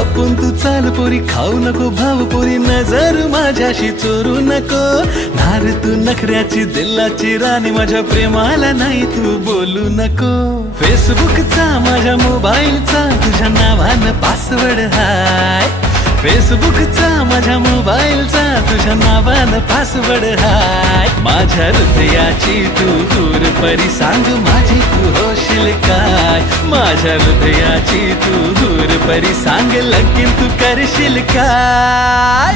लपून तू चाल पोरी, खाऊ नको भाव पोरी, नजर माझ्याशी चोरू नको. नार तू नखऱ्याची दिलाची राणी, माझ्या प्रेमाला नाही तू बोलू नको. फेसबुकचा माझ्या मोबाईलचा तुझ्या नावानं पासवर्ड हाय. फेसबुकचा माझ्या मोबाईलचा तुझ्या नावानं पासवर्ड हाय. माझ्या हृदयाची तू दूर परी, सांग माझी तू होशील काय. माझ्या हृदयाची तू दूर परी, सांग लगीन तू करशील काय.